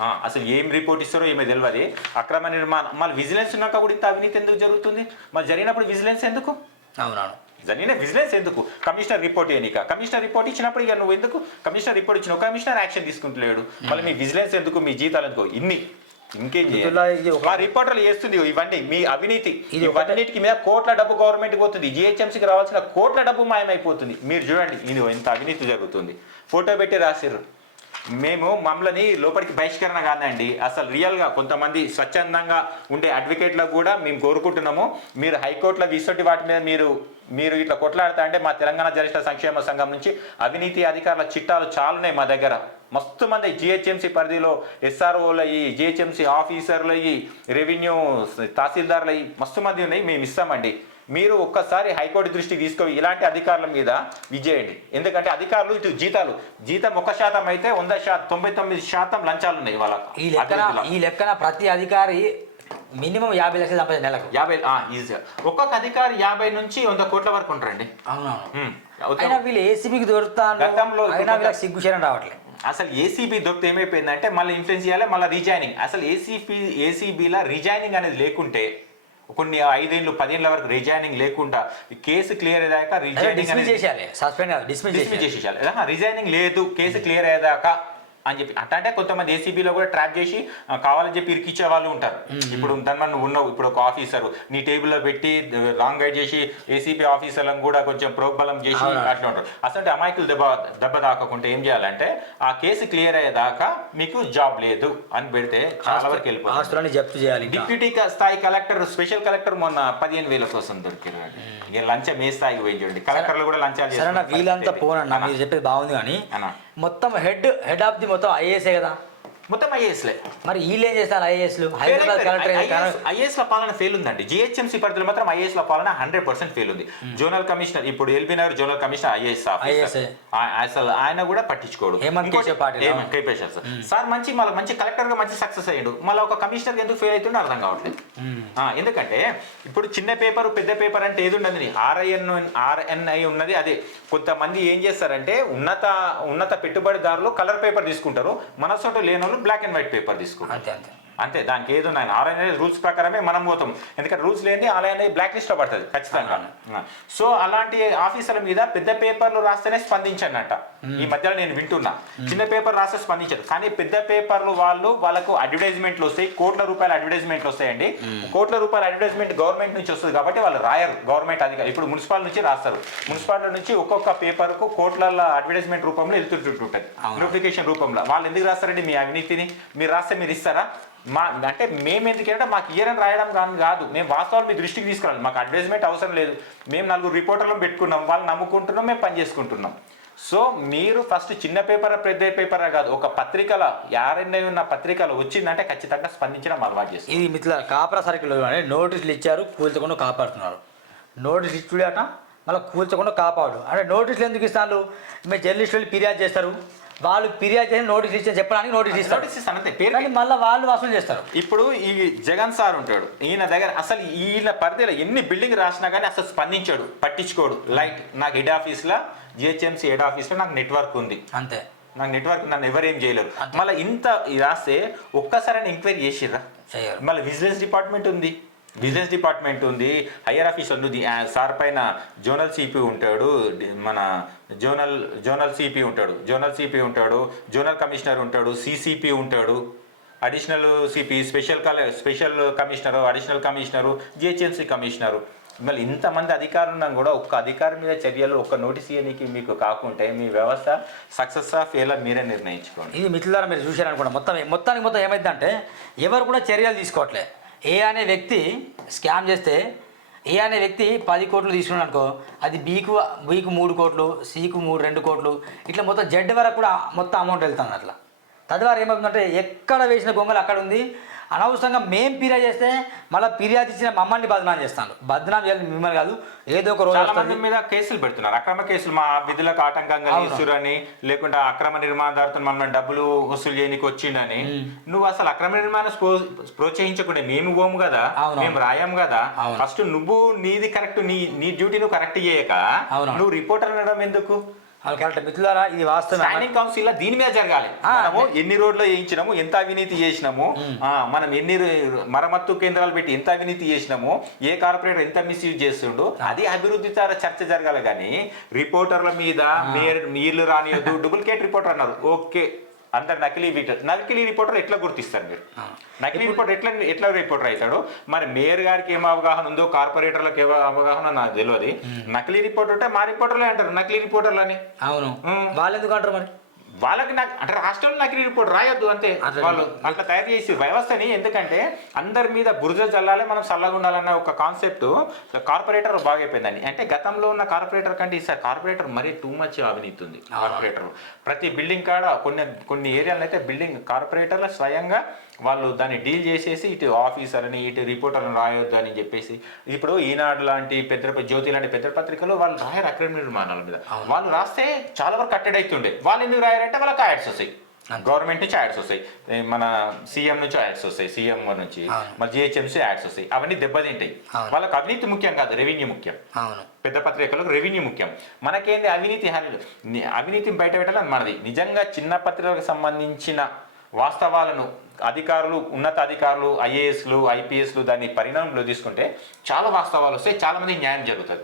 అసలు ఏం రిపోర్ట్ ఇస్తారో ఏమో తెలియదు అక్రమ నిర్మాణం. మళ్ళీ విజిలెన్స్ ఉన్నాక కూడా ఇంత అవినీతి ఎందుకు జరుగుతుంది? మరి జరిగినప్పుడు విజిలెన్స్ ఎందుకు? అవునవును. జరిగిన విజిలెన్స్ ఎందుకు? కమిషనర్ రిపోర్ట్ చేయనీక కమిషనర్ రిపోర్ట్ ఇచ్చినప్పుడు ఇక నువ్వు ఎందుకు? కమిషనర్ రిపోర్ట్ ఇచ్చిన కమిషనర్ యాక్షన్ తీసుకుంటలేడు. మళ్ళీ మీ విజిలెన్స్ ఎందుకు? మీ జీతాలు ఎందుకు? ఇన్ని. ఇంకేం చేయాలి? మా రిపోర్టర్లు చేస్తుంది ఇవన్నీ. మీ అవినీతి. ఇవన్నిటికి మీద కోట్ల డబ్బు గవర్నమెంట్ పోతుంది. జిహెచ్ఎంసీకి రావాల్సిన కోట్ల డబ్బు మాయమైపోతుంది. మీరు చూడండి ఇది ఎంత అవినీతి జరుగుతుంది. ఫోటో పెట్టి రాసిర్రు. మేము మమ్మల్ని లోపలికి బహిష్కరణ కాదండి. అసలు రియల్గా కొంతమంది స్వచ్ఛందంగా ఉండే అడ్వకేట్లకు కూడా మేము కోరుకుంటున్నాము. మీరు హైకోర్టులో ఇసొంటి వాటి మీద మీరు మీరు ఇట్లా కొట్లాడతా అంటే మా తెలంగాణ జర్నలిస్టుల సంక్షేమ సంఘం నుంచి అవినీతి అధికారుల చిట్టాలు చాలున్నాయి మా దగ్గర. మస్తు మంది జిహెచ్ఎంసీ పరిధిలో ఎస్ఆర్ఓలు అయ్యి జిహెచ్ఎంసీ ఆఫీసర్లు అయ్యి రెవెన్యూ తహసీల్దార్లు అయ్యి మస్తు మంది ఉన్నాయి. మేము ఇస్తామండి. మీరు ఒక్కసారి హైకోర్టు దృష్టికి తీసుకొని ఇలాంటి అధికారుల మీద విజయండి. ఎందుకంటే అధికారులు ఇటు జీతాలు. జీతం ఒక శాతం అయితే వంద శాతం తొంభై తొమ్మిది శాతం లంచాలు ఉన్నాయి వాళ్ళ ఈ లెక్కన. ఈ లెక్కన ప్రతి అధికారి మినిమం యాభై లక్షలు సంపాదించాలి నెలకు. యాభై ఈజీగా. ఒక్కొక్క అధికారి యాభై నుంచి వంద కోట్ల వరకు ఉంటారండి. అవునవును. అయినా వీళ్ళు ఏసీబీకి దొరుకుతాను గతంలో అయినా వీళ్ళకి సిగ్గుచేయడం రావట్లేదు అసలు ఏసీబీ దొరికితే ఏమైపోయిందంటే మళ్ళీ ఇన్ఫ్లుయెన్స్ చేయాలి మళ్ళీ రిజైనింగ్ అసలు ఏసీపీ ఏసీబీలా రిజైనింగ్ అనేది లేకుంటే కొన్ని ఐదేళ్ళు పదేళ్ళ వరకు రిజైనింగ్ లేకుండా కేసు క్లియర్ అయ్యాక రిజైనింగ్ డిస్మిస్ చేసేయాలి సస్పెండ్ డిస్మిస్ డిస్మిస్ చేసేయాలి. రిజైనింగ్ లేదు కేసు క్లియర్ అయ్యేదాకా అని చెప్పి. అట్లా అంటే కొంతమంది ఏసీబీలో కూడా ట్రాప్ చేసి కావాలని చెప్పి ఇరికిచ్చే వాళ్ళు ఉంటారు. ఇప్పుడు దాని నువ్వు ఉన్నావు. ఇప్పుడు ఒక ఆఫీసర్ నీ టేబుల్లో పెట్టి రాంగ్ గైడ్ చేసి ఏసీబీ ఆఫీసర్లను కూడా కొంచెం ప్రోగ్బలం చేసి. అట్లా ఉంటారు. అసలు అమాయకులు దెబ్బ దెబ్బ తాకకుంటే ఏం చేయాలంటే ఆ కేసు క్లియర్ అయ్యేదాకా మీకు జాబ్ లేదు అని పెడితే చాలా వరకు వెళ్ళిపోతుంది జప్తు చేయాలి. డిప్యూటీ స్థాయి కలెక్టర్ స్పెషల్ కలెక్టర్ మొన్న పదిహేను వేల కోసం దొరికారు ఇక లంచం ఏ స్థాయికి పోయి చూడండి. కలెక్టర్లు కూడా లంచాలు చేసుకునే వీళ్ళంతా. పోనన్నా మీరు చెప్పేది బాగుంది కానీ. మొత్తం హెడ్ హెడ్ ఆఫ్ ది మొత్తం ఐఏఎస్ఏ కదా? మొత్తం ఐఏఎస్లే మరి వీళ్ళు ఏం చేస్తారు. ఐఏఎస్లు హైదరాబాద్ కలెక్టర్ ఐఏఎస్ ల పాలన ఫెయిల్ ఉందండి. జిహెచ్ఎంసీ పరిధిలో మాత్రం ఐఏఎస్ ల పాలన హండ్రెడ్ పర్సెంట్ ఫెయిల్ ఉంది. జోనల్ కమిషనర్ ఇప్పుడు LB Nagar zonal commissioner IAS. అసలు ఆయన కూడా పట్టించుకోడు. కేశవ్ పాటిల్ సార్. సార్ మంచి మళ్ళీ మంచి కలెక్టర్గా మంచి సక్సెస్ అయ్యాడు. మళ్ళీ ఒక కమిషనర్ ఎందుకు ఫెయిల్ అవుతుండో అర్థం కావట్లేదు. ఆ, ఎందుకంటే ఇప్పుడు చిన్న పేపర్ పెద్ద పేపర్ అంటే ఏది ఉండదు ఆర్ఐఎన్ ఆర్ఎన్ఐ ఉన్నది అదే. కొంతమంది ఏం చేస్తారంటే ఉన్నత ఉన్నత పెట్టుబడిదారులు కలర్ పేపర్ తీసుకుంటారు. మనసోట లేని వాళ్ళు బ్లాక్ అండ్ వైట్ పేపర్ తీసుకుంటారు. అంతే అంతే. అంతే దానికి ఏదో ఉన్నాయి? ఆర్ఐ అనేది రూల్స్ ప్రకారమే మనం పోతాం. ఎందుకంటే రూల్స్ లేని ఆలయ అనేది బ్లాక్ లిస్ట్లో పడుతుంది ఖచ్చితంగా. సో అలాంటి ఆఫీసర్ల మీద పెద్ద పేపర్లు రాస్తేనే స్పందించన్నట్ట ఈ మధ్యలో నేను వింటున్నా. చిన్న పేపర్ రాస్తే స్పందించారు. కానీ పెద్ద పేపర్లు వాళ్ళు వాళ్ళకు అడ్వర్టైజ్మెంట్లు వస్తాయి కోట్ల రూపాయల అడ్వర్టైజ్మెంట్లు వస్తాయండి. కోట్ల రూపాయల అడ్వర్టైజ్మెంట్ గవర్నమెంట్ నుంచి వస్తుంది కాబట్టి వాళ్ళు రాయరు గవర్నమెంట్ అధికారి ఇప్పుడు మున్సిపాల్ నుంచి రాస్తారు. మున్సిపాలిటీ నుంచి ఒక్కొక్క పేపర్కు కోట్ల అడ్వర్టైజ్మెంట్ రూపంలో వెళ్తుంటుంటుంది. నోటిఫికేషన్ రూపంలో. వాళ్ళు ఎందుకు రాస్తారండి మీ అవినీతిని? మీరు రాస్తే మీరు ఇస్తారా? మా అంటే మేము ఎందుకంటే మాకు ఇయరని రాయడం కానీ కాదు. మేము వాస్తవాలు మీ దృష్టికి తీసుకురాలి మాకు అడ్వర్టైజ్మెంట్ అవసరం లేదు. మేము నలుగురు రిపోర్టర్లను పెట్టుకున్నాం. వాళ్ళు నమ్ముకుంటున్నాం. మేము పని చేసుకుంటున్నాం. సో మీరు ఫస్ట్ చిన్న పేపర్ పెద్ద పేపర్ కాదు. ఒక పత్రికల యారెండై ఉన్న పత్రికలు వచ్చిందంటే ఖచ్చితంగా స్పందించడం అలవాటు చేస్తుంది ఇది మిత్రుల కాపరా సర్కిల్ నోటీసులు ఇచ్చారు కూల్చకుండా కాపాడుతున్నారు. నోటీస్ ఇచ్చుడట మళ్ళీ కూల్చకుండా కాపాడు. అంటే నోటీసులు ఎందుకు ఇస్తారు మీ జర్నలిస్టులు ఫిర్యాదు చేస్తారు. వాళ్ళు ఫిర్యాదు చేసి నోటీసులు ఇచ్చి చెప్పడానికి నోటీస్ ఇస్తారు. నోటీస్ ఇస్తాను అంతే. పేరు కానీ మళ్ళీ వాళ్ళు వసూలు చేస్తారు. ఇప్పుడు ఈ జగన్ సార్ ఉంటాడు ఈయన దగ్గర అసలు ఈయన పరిధిలో ఎన్ని బిల్డింగ్ రాసినా కానీ అసలు స్పందించాడు పట్టించుకోడు. లైట్ నాకు హెడ్ ఆఫీస్లో జిహెచ్ఎంసీ హెడ్ ఆఫీస్లో నాకు నెట్వర్క్ ఉంది. అంతే. నాకు నెట్వర్క్ నన్ను ఎవరేం చేయలేరు. మళ్ళీ ఇంత రాస్తే ఒక్కసారి ఎంక్వైరీ చేసిర్రా? మళ్ళీ విజిలెన్స్ డిపార్ట్మెంట్ ఉంది. బిజినెస్ డిపార్ట్మెంట్ ఉంది హయ్యర్ ఆఫీసర్ ఉంది. సార్ పైన జోనల్ సిపి ఉంటాడు మన జోనల్ జోనల్ సిపి ఉంటాడు. జోనల్ సిపి ఉంటాడు జోనల్ కమిషనర్ ఉంటాడు సిసిపి ఉంటాడు. అడిషనల్ సిపి స్పెషల్ కల special commissioner additional commissioner GHMC commissioner. మళ్ళీ ఇంతమంది అధికారులు ఉన్నా కూడా ఒక్క అధికారి మీద చర్యలు ఒక్క నోటీస్ ఇవ్వడానికి మీకు కాకుంటే మీ వ్యవస్థ సక్సెస్ ఆ ఫెయిల్ మీరే నిర్ణయించుకోండి. ఇది మిత్రులారా మీరు చూశారనుకోండి మొత్తం మొత్తానికి మొత్తం ఏమైందంటే ఎవరు కూడా చర్యలు తీసుకోవట్లే. ఏ అనే వ్యక్తి స్కామ్ చేస్తే ఏ అనే వ్యక్తి పది కోట్లు తీసుకున్నాడు అనుకో అది బీకు బీకు మూడు కోట్లు సికు మూడు రెండు కోట్లు ఇట్లా మొత్తం జెడ్ వరకు కూడా మొత్తం అమౌంట్ వెళ్తుంది అట్లా. తద్వారా ఏమవుతుందంటే ఎక్కడ వేసిన గొంగలు అక్కడ ఉంది అనవసరంగా మేం ఫిర్యాదు చేస్తే మళ్ళీ ఫిర్యాదు ఇచ్చిన మమ్మల్ని బదనాం చేస్తాను బదనాం చేయాలి మిమ్మల్ని కాదు ఏదో ఒక రోజు మంది కేసులు పెడుతున్నారు అక్రమ కేసులు మా విధులకు ఆటంకంగా. ఇస్తురని లేకుంటే అక్రమ నిర్మాణదారుతో మమ్మల్ని డబ్బులు వసూలు చేయడానికి వచ్చిండని నువ్వు అసలు అక్రమ నిర్మాణం ప్రోత్సహించకుండా మేము పోము కదా. మేము రాయం కదా. ఫస్ట్ నువ్వు నీది కరెక్ట్ నీ నీ డ్యూటీ నువ్వు కరెక్ట్ చేయక. నువ్వు రిపోర్టర్ అనడం ఎందుకు అది కరెక్ట్. మిత్రులారా ఇది వాస్తవం స్టాండింగ్ కౌన్సిల్లో దీని మీద జరగాలి. మనము ఎన్ని రోడ్లు వేయించినాము ఎంత అవినీతి చేసినాము ఆ, మనం ఎన్ని మరమ్మత్తు కేంద్రాలు పెట్టి ఎంత అవినీతి చేసినాము ఏ కార్పొరేటర్ ఎంత మిస్యూజ్ చేస్తుండో అది అభివృద్ధి ద్వారా చర్చ జరగాలి కానీ రిపోర్టర్ల మీద మీరు నీళ్ళు రానియద్దు డూప్లికేట్ రిపోర్టర్ అన్నారు. ఓకే. అందరు నకిలీ నకిలీ రిపోర్టర్ ఎట్లా గుర్తిస్తారు మీరు? నకిలీ రిపోర్టర్ ఎట్లా ఎట్లా రిపోర్టర్ అవుతాడు? మరి మేయర్ గారికి ఏం అవగాహన ఉందో కార్పొరేటర్లకు ఏమో అవగాహన నాకు తెలియదు. నకిలీ రిపోర్టర్ అంటే మా రిపోర్టర్లే అంటారు. నకిలీ రిపోర్టర్లు అని అవును. వాళ్ళు ఎందుకు అంటారు మరి? వాళ్ళకి నాకు అంటే రాష్ట్రంలో నకిలీ రిపోర్ట్ రాయొద్దు అంతే. వాళ్ళు అట్లా తయారు చేసి వ్యవస్థని ఎందుకంటే అందరి మీద బురద జల్లాలి మనం చల్లగా ఉండాలన్న ఒక కాన్సెప్ట్ కార్పొరేటర్ బాగా అయిపోయిందని అంటే గతంలో ఉన్న కార్పొరేటర్ కంటే ఈసారి కార్పొరేటర్ మరీ టూ మచ్ అవినీతి ఉంది. కార్పొరేటర్ ప్రతి బిల్డింగ్ కాడ కొన్ని కొన్ని ఏరియాలో అయితే బిల్డింగ్ కార్పొరేటర్లు స్వయంగా వాళ్ళు దాన్ని డీల్ చేసేసి ఇటు ఆఫీసర్ అని ఇటు రిపోర్టర్ని రాయొద్దు అని చెప్పేసి ఇప్పుడు ఈనాడు లాంటి పెద్ద జ్యోతి లాంటి పెద్ద పత్రికలు వాళ్ళు రాయరు అక్రమ నిర్మాణాల మీద. వాళ్ళు రాస్తే చాలా వరకు కట్టడి అవుతుండే వాళ్ళు ఎందుకు రాయారంటే వాళ్ళకి యాడ్స్ వస్తాయి. గవర్నమెంట్ నుంచి యాడ్స్ వస్తాయి మన సీఎం నుంచి యాడ్స్ వస్తాయి. సీఎం నుంచి. మన జిహెచ్ఎంసీ యాడ్స్ వస్తాయి. అవన్నీ దెబ్బతింటాయి. వాళ్ళకి అవినీతి ముఖ్యం కాదు రెవెన్యూ ముఖ్యం. పెద్ద పత్రికలకు రెవెన్యూ ముఖ్యం. మనకేంది అవినీతి హాని- అవినీతిని బయట పెట్టాలని మనది. నిజంగా చిన్న పత్రికలకు సంబంధించిన వాస్తవాలను అధికారులు ఉన్నత అధికారులు ఐఏఎస్లు ఐపీఎస్లు దాన్ని పరిణామంలో తీసుకుంటే చాలా వాస్తవాలు వస్తాయి చాలామంది న్యాయం జరుగుతుంది.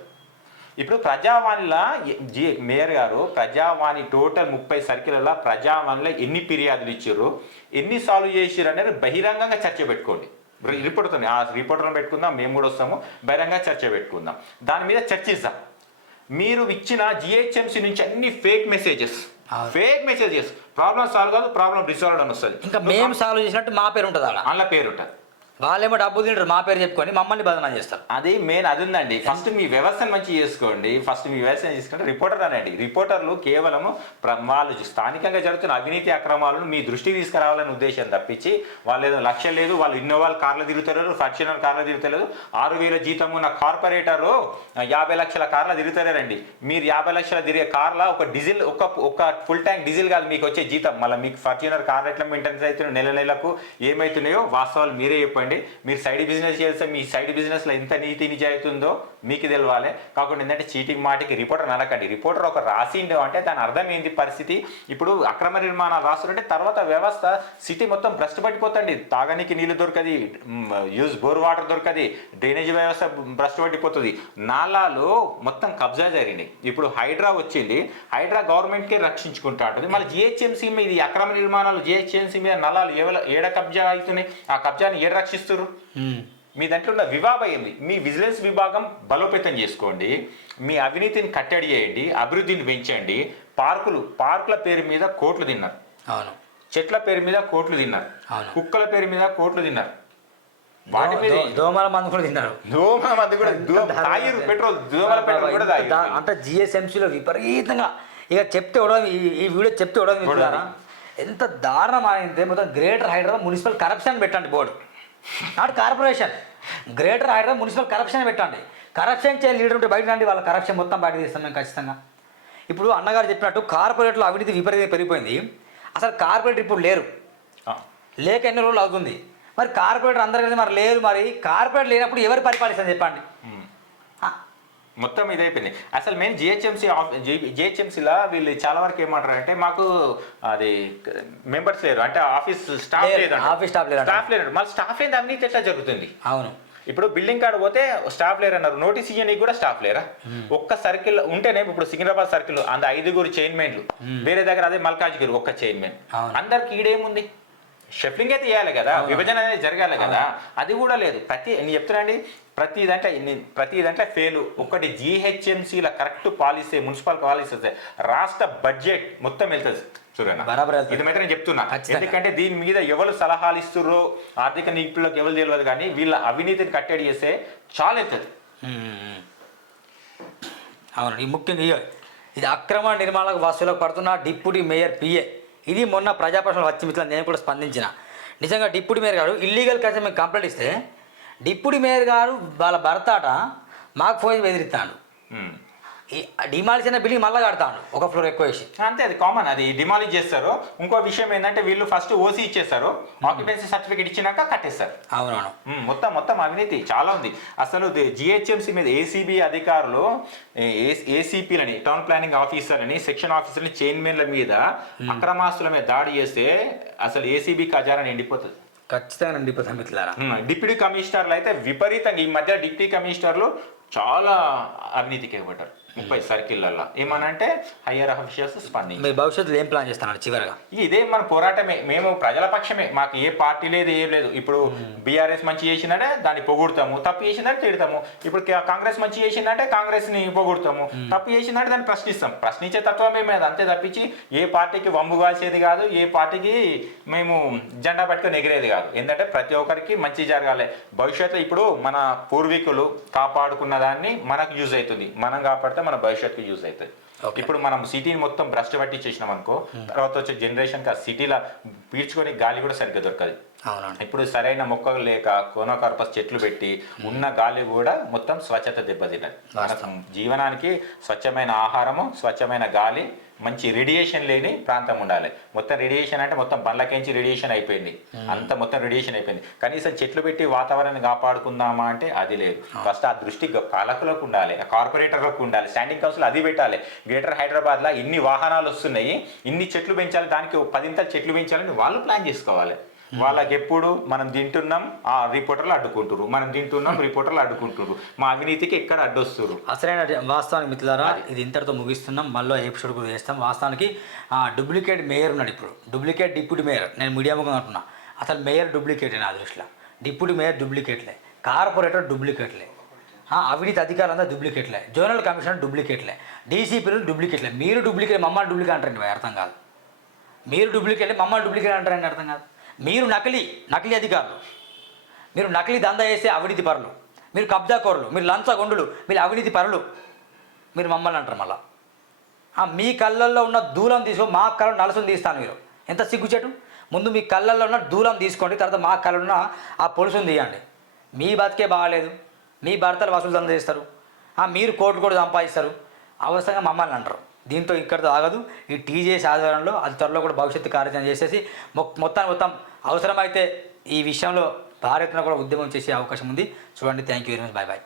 ఇప్పుడు ప్రజావాణిలా జి మేయర్ గారు ప్రజావాణి టోటల్ ముప్పై సర్కిళ్ళలో ప్రజావాణిలో ఎన్ని ఫిర్యాదులు ఇచ్చారు ఎన్ని సాల్వ్ చేసిర్రు అనేది బహిరంగంగా చర్చ పెట్టుకోండి. రి- రిపోర్ట్ ఉంది ఆ రిపోర్టర్ని పెట్టుకుందాం మేము కూడా వస్తాము బహిరంగ చర్చ పెట్టుకుందాం. దాని మీద చర్చిస్తాం మీరు ఇచ్చిన జిహెచ్ఎంసీ నుంచి అన్ని fake messages fake messages problem solve కాదు ప్రాబ్లం రిసాల్వ్ అని వస్తుంది. ఇంకా మేము సాల్వ్ చేసినట్టు మా పేరు ఉంటుంది అందులో పేరు ఉంటుంది వాళ్ళేమో డబ్బు తింటారు మా పేరు చెప్పుకొని మమ్మల్ని బదనాం చేస్తారు. అది మెయిన్ అది ఉందండి. ఫస్ట్ మీ వ్యవస్థను మంచి చేసుకోండి. ఫస్ట్ మీ వ్యవస్థను చేసుకుంటే రిపోర్టర్ అనండి రిపోర్టర్లు కేవలము ప్ర- వాళ్ళు స్థానికంగా జరుగుతున్న అవినీతి అక్రమాలను మీ దృష్టికి తీసుకురావాలనే ఉద్దేశం తప్పించి వాళ్ళు ఏదో లక్ష్యం లేదు వాళ్ళు ఇన్నోవాల్ కార్లు తిరుగుతలేరు ఫంక్షనల్ కార్లు తిరుగుతలేదు ఆరు వేల జీతం ఉన్న కార్పొరేటరు యాభై లక్షల కార్లు తిరుగుతారండి మీరు యాభై లక్షల తిరిగే కార్ల ఒక డీజిల్ ఒక ఒక ఫుల్ ట్యాంక్ డీజిల్ కాదు మీకు వచ్చే జీతం. మళ్ళీ మీకు ఫార్చునర్ కార్ ఎట్లా మెయింటెనెన్స్ అవుతున్నాయి? నెల నెలకు ఏమవుతున్నాయో వాస్తవాలు మీరే చెప్పండి. మీరు సైడ్ బిజినెస్ చేస్తే మీ సైడ్ బిజినెస్లో ఎంత నీతి నిజాయితీ ఉందో మీకు తెలవాలి. కాకుండా ఏంటంటే చీటింగ్ మాటికి రిపోర్టర్ అనకండి. రిపోర్టర్ ఒక రాసిండో అంటే దాని అర్థం ఏంది పరిస్థితి? ఇప్పుడు అక్రమ నిర్మాణాలు రాస్తుంటే తర్వాత వ్యవస్థ సిటీ మొత్తం భ్రష్టు పట్టిపోతుంది తాగనీకి నీళ్ళు దొరకది యూజ్ బోర్ వాటర్ దొరకది డ్రైనేజ్ వ్యవస్థ భ్రష్టు పట్టిపోతుంది నాలాలు మొత్తం కబ్జా జరిగినాయి. ఇప్పుడు హైడ్రా వచ్చింది హైడ్రా గవర్నమెంట్కే రక్షించుకుంటా ఉంటుంది. మళ్ళీ జిహెచ్ఎంసీ మీద ఈ అక్రమ నిర్మాణాలు జిహెచ్ఎంసీ మీద నలాలు ఏడ కబ్జా అవుతున్నాయి? ఆ కబ్జాని ఏడ రక్షిస్తారు మీ దాంట్లో ఉన్న ఏంది? మీ విజిలెన్స్ విభాగం బలోపేతం చేసుకోండి. మీ అవినీతిని కట్టడి చేయండి అభివృద్ధిని పెంచండి. పార్కులు పార్కుల పేరు మీద కోట్లు తిన్నారు. అవును. చెట్ల పేరు మీద కోట్లు తిన్నారు. అవును. కుక్కల పేరు మీద కోట్లు తిన్నారు. వాటి మీద దోమల మందు కూడా తిన్నారు. దోమ మంది కూడా తాగిరు పెట్రోల్ దోమల పెట్రోల్ కూడా తాగిరు. అంటే జిఎస్ఎంసీలో విపరీతంగా ఇక చెప్తే ఈ వీడియో చెప్తే మిత్రులారా ఎంత దారుణం అయితే మొత్తం గ్రేటర్ హైదరాబాద్ మున్సిపల్ కరప్షన్ పెట్టండి board. Not corporation. Greater Hyderabad municipal corruption పెట్టండి. కరప్షన్ చేయ లీడర్ ఉంటే బయట రండి వాళ్ళ కరప్షన్ మొత్తం బయట తీస్తాం మేము ఖచ్చితంగా. ఇప్పుడు అన్నగారు చెప్పినట్టు కార్పొరేట్లో అవినీతి విపరీతంగా పెరిగిపోయింది. అసలు కార్పొరేటర్ ఇప్పుడు లేరు. లేక ఎన్ని రోజులు అవుతుంది. మరి కార్పొరేటర్ అందరు కలిసి మరి లేరు మరి కార్పొరేటర్ లేనప్పుడు ఎవరు పరిపాలిస్తారు చెప్పండి. మొత్తం ఇదైపోయింది. అసలు మెయిన్ జిహెచ్ఎంసీ జిహెచ్ఎంసీలా వీళ్ళు చాలా వరకు ఏమంటారు అంటే మాకు అది మెంబర్స్ లేరు. అంటే ఆఫీస్ స్టాఫ్ లేదు ఆఫీస్ స్టాఫ్ లేరు స్టాఫ్ లేరు మళ్ళీ స్టాఫ్ ఏంది? అవినీతి ఎట్లా జరుగుతుంది? అవును. ఇప్పుడు బిల్డింగ్ కాడ పోతే స్టాఫ్ లేరు అన్నారు నోటీస్ ఇయ్యడానికి కూడా స్టాఫ్ లేరా? ఒక్క సర్కిల్ ఉంటేనే ఇప్పుడు సికింద్రాబాద్ సర్కిల్ అంత ఐదుగురు చైర్మన్లు వేరే దగ్గర అదే మల్కాజ్గిరి ఒక్క చైర్మన్. అందరికి ఈడేముంది? షఫ్లింగ్ అయితే చేయాలి కదా. విభజన అనేది జరగాలి కదా. అది కూడా లేదు. ప్రతి నేను చెప్తున్నాండి ప్రతి దాంట్లో ప్రతి దాంట్లో ఫెయిల్ ఒకటి జిహెచ్ఎంసీల కరెక్ట్ పాలసీ మున్సిపల్ పాలసీ వస్తే రాష్ట్ర బడ్జెట్ మొత్తం వెళ్తుంది. ఇది మాత్రం నేను చెప్తున్నా. ఎందుకంటే దీని మీద ఎవరు సలహాలు ఇస్తుర్రో ఆర్థిక నిపుణులకు ఎవరు తెలియదు కానీ వీళ్ళ అవినీతిని కట్టడి చేస్తే చాలా మ్మ్. అవునండి ఈ ముఖ్యంగా. ఇది అక్రమ నిర్మాణాలకు వసూలకు పడుతున్న డిప్యూటీ మేయర్ పిఏ ఇది మొన్న ప్రజాప్రశ్నలు వచ్చి మిత్రులు నేను కూడా స్పందించిన నిజంగా డిప్యూటీ మేయర్ గారు ఇల్లీగల్ కన్సెషన్ మేము కంప్లైంట్ ఇస్తే డిప్యూటీ మేయర్ గారు వాళ్ళ భర్త అట మాకు ఫోన్ బెదిరిస్తాడు. ఈ డిమాలిషన్ బిల్డింగ్ మళ్ళీ కడతాడు ఒక ఫ్లోర్ ఎక్కువ వేసి అంతే అది కామన్ అది డిమాలిష్ చేస్తారు. ఇంకో విషయం ఏంటంటే వీళ్ళు ఫస్ట్ ఓసీ ఇచ్చేస్తారు. ఆక్యుపెన్సీ సర్టిఫికేట్ ఇచ్చినాక కట్టేస్తారు. అవునవును. మొత్తం మొత్తం అవినీతి చాలా ఉంది. అసలు జిహెచ్ఎంసీ మీద ఏసీబీ అధికారులు ఏసీపీలని టౌన్ ప్లానింగ్ ఆఫీసర్లని సెక్షన్ ఆఫీసర్ని చైర్మన్ల మీద అక్రమాస్తుల మీద దాడి చేస్తే అసలు ఏసీబీ ఖజానా నిండిపోతుంది. ఖచ్చితంగా నిండిపోతాం మిత్రులారా. డిప్యూటీ కమిషనర్లు అయితే విపరీతంగా ఈ మధ్య డిప్యూటీ కమిషనర్లు చాలా అవినీతికి ఇవ్వబడ్డారు ముప్పై సర్కిళ్ళల్లో. ఏమనంటే హయ్యర్ ఆఫీసర్స్ స్పందించారు. మీరు భవిష్యత్తులో ఏం ప్లాన్ చేస్తున్నారు చివరిగా? ఇదే మన పోరాటమే. మేము ప్రజల పక్షమే. మాకు ఏ పార్టీ లేదు ఏం లేదు. ఇప్పుడు బీఆర్ఎస్ మంచి చేసిందంటే దాన్ని పొగుడతాము. తప్పు చేసిందంటే తిడతాము. ఇప్పుడు కాంగ్రెస్ మంచి చేసిందంటే కాంగ్రెస్ని పొగుడతాము తప్పు చేసిందంటే దాన్ని ప్రశ్నిస్తాం. ప్రశ్నించే తత్వమే మీద అంతే తప్పించి ఏ పార్టీకి వంబు కాల్చేది కాదు ఏ పార్టీకి మేము జెండా పట్టుకొని ఎగిరేది కాదు. ఏంటంటే ప్రతి ఒక్కరికి మంచి జరగాలి. భవిష్యత్తులో ఇప్పుడు మన పూర్వీకులు కాపాడుకున్న దాన్ని మనకు యూజ్ అవుతుంది. మనం కాపాడితే మన భవిష్యత్తుకు యూజ్ అవుతుంది Okay. ఇప్పుడు మనం సిటీని మొత్తం భ్రష్ట పట్టి చేసినాం అనుకో తర్వాత వచ్చే జనరేషన్కి ఆ సిటీలో పీల్చుకొని గాలి కూడా సరిగ్గా దొరకదు. ఇప్పుడు సరైన మొక్కలు లేక కోనోకార్పస్ చెట్లు పెట్టి ఉన్న గాలి కూడా మొత్తం స్వచ్ఛత దెబ్బతిన్నది. జీవనానికి స్వచ్ఛమైన ఆహారము స్వచ్ఛమైన గాలి మంచి రేడియేషన్ లేని ప్రాంతం ఉండాలి. మొత్తం రేడియేషన్ అంటే మొత్తం బండ్లకేంచి రేడియేషన్ అయిపోయింది. అంత మొత్తం రేడియేషన్ అయిపోయింది. కనీసం చెట్లు పెట్టి వాతావరణాన్ని కాపాడుకుందామా అంటే అది లేదు. ఫస్ట్ ఆ దృష్టి పాలకులకు ఉండాలి కార్పొరేటర్లకు ఉండాలి స్టాండింగ్ కౌన్సిల్ అది పెట్టాలి. గ్రేటర్ హైదరాబాద్లో ఇన్ని వాహనాలు వస్తున్నాయి ఇన్ని చెట్లు పెంచాలి దానికి పదింతలు చెట్లు పెంచాలని వాళ్ళు ప్లాన్ చేసుకోవాలి. వాళ్ళకి ఎప్పుడు మనం తింటున్నాం ఆ రిపోర్టర్లు అడ్డుకుంటారు మనం తింటున్నాం రిపోర్టర్లు అడ్డుకుంటారు మా అవినీతికి ఎక్కడ అడ్డొస్తారు అసలైన వాస్తవానికి మిత్రులారా ఇది ఇంతటితో ముగిస్తున్నాం. మళ్ళీ ఎపిసోడ్ కూడా చేస్తాం వాస్తవానికి ఆ, డూప్లికేట్ మేయర్ ఉన్నాడు ఇప్పుడు. డూప్లికేట్ డిప్యూటీ మేయర్ నేను మీడియా ముఖంగా అంటున్నా. అసలు మేయర్ డూప్లికేట్ నా దృష్టిలో? డిప్యూటీ మేయర్ డూప్లికేట్లే కార్పొరేటర్ డూప్లికేట్లే అవినీతి అధికారులంతా డూప్లికేట్లే జోనల్ కమిషనర్ డూప్లికేట్లే డీసీపీలు డూప్లికేట్లే మీరు డూప్లికేట్ మమ్మల్ని డూప్లికేట్ అంటారండి అర్థం కాదు. మీరు డూప్లికేట్ మమ్మల్ని డూప్లికేట్ అంటారని అర్థం కాదు. మీరు నకిలీ నకిలీ అధికారులు. మీరు నకిలీ దందా చేసే అవినీతి పరులు. మీరు కబ్జాకోరులు మీరు లంచగొండులు మీరు అవినీతి పరులు. మీరు మమ్మల్ని అంటారు మళ్ళా. మీ కళ్ళల్లో ఉన్న దూలం తీసుకో మా కళ్ళ నలసుని తీస్తాను మీరు. ఎంత సిగ్గుచేటు? ముందు మీ కళ్ళల్లో ఉన్న దూలం తీసుకోండి తర్వాత మా కళ్ళలో ఉన్న ఆ పొలుసుని తీయండి. మీ బతికే బాగాలేదు. మీ భర్తలు వసూలు దంద చేస్తారు. ఆ, మీరు కోట్లు కూడా సంపాదిస్తారు. అవసరంగా మమ్మల్ని అంటారు. దీంతో ఇక్కడితో ఆగదు. ఈ టీజేఎస్ ఆధ్వర్యంలో అది త్వరలో కూడా భవిష్యత్తు కార్యాచరణ చేసేసి మొత్తాన్ని మొత్తం అవసరమైతే ఈ విషయంలో భారత్ను కూడా ఉద్యమం చేసే అవకాశం ఉంది. చూడండి. Thank you very much bye bye